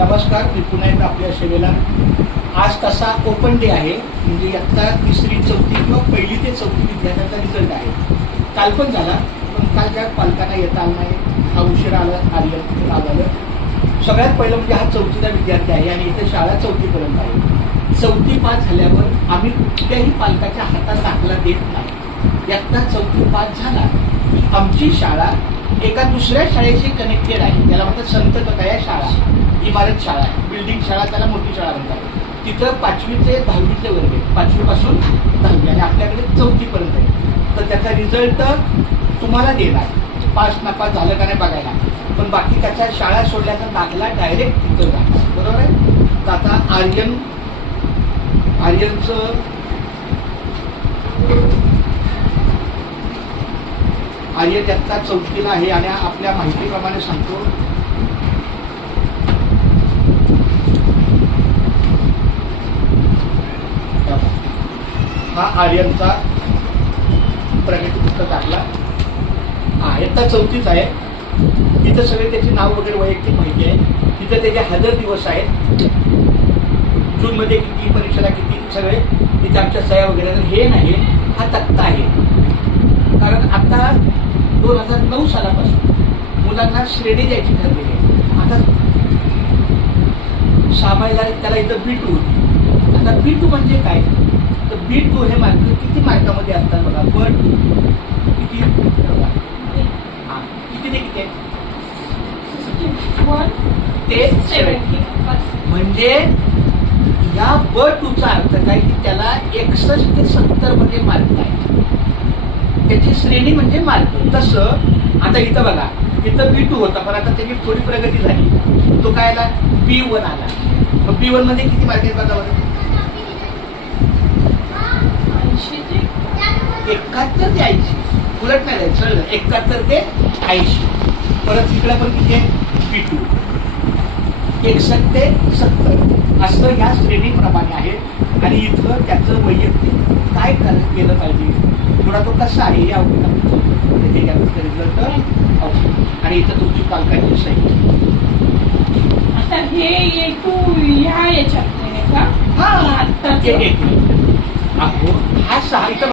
नमस्कार, मी पुन्हा एकदा आपल्या सेवेला. आज तसा ओपन डे आहे, म्हणजे इयत्ता तिसरी चौथी किंवा पहिली ते चौथी विद्यार्थ्यांचा रिझल्ट आहे. काल पण झाला, पण काल ज्या पालकांना येता आलं नाही, हा उशीर आलं. सगळ्यात पहिलं म्हणजे हा चौथीचा विद्यार्थी आहे आणि इथे शाळा चौथीपर्यंत आहे. चौथी पास झाल्यावर आम्ही कुठल्याही पालकाच्या हातात दाखला देत नाही. इयत्ता चौथी पास झाला की आमची शाळा एका दुसऱ्या शाळेशी कनेक्टेड आहे. त्याला म्हणतात संत कथाया शाळा, इमारत शाळा आहे, बिल्डिंग शाळा, त्याला मोठी शाळा म्हणतात. तिथं 5वी ते 10वीचे वर्ग आहे, 5वी पासून 10वी आणि आपल्याकडे 4थी पर्यंत आहे. तर त्याचा रिझल्ट तुम्हाला देणार, पास नापास झालं का नाही बघायला, पण बाकी त्याच्या शाळा सोडल्याचा दाखला डायरेक्ट तिथं जाणार. बरोबर आहे. तर आता आर्यन इयत्ता चौथीला आहे आणि आपल्या माहितीप्रमाणे सांगतो, हा आर्यनचा प्रगती पुस्तक दाखला. इयत्ता चौथीच आहे. तिथं सगळे त्याचे नाव वगैरे वैयक्तिक माहिती आहे. तिथं त्याचे हजर दिवस आहेत, जूनमध्ये किती, परीक्षेला किती, सगळे तिथे आमच्या सह्या वगैरे. हे नाही, हा तक्ता आहे. कारण आता 2009 सालापासून मुलांना श्रेणी द्यायची ठरलेली आहे. आता 6 महिला त्याला इथं B2 होती. आता B2 म्हणजे काय, तर B2 हे मार्क किती मार्कामध्ये असतात बघा. पण किती, हां किती ते किती ते 70. म्हणजे या B2चा अर्थ काय की त्याला 61 ते 70 मध्ये मार्क आहे. त्याची श्रेणी म्हणजे मार्क. तसं आता इथं बघा, इथं B2 होता, पण आता त्याची थोडी प्रगती झाली, तो काय आला, B1 आला. मग B1 मध्ये किती मार्क आहेत बघा. 71 ते 80, उलट नाही जायचं, 71 ते 80. परत इकडे पण किती आहे, B2 61 ते 70 असं या श्रेणीप्रमाणे आहे. आणि इथं त्याचं वैयक्तिक काय केलं पाहिजे, थोडा तो कसा आहे या रिझल्ट. आणि इथं तुमची पालकांची सही. आता हे तू ह्या याच्यात हा 6 इथं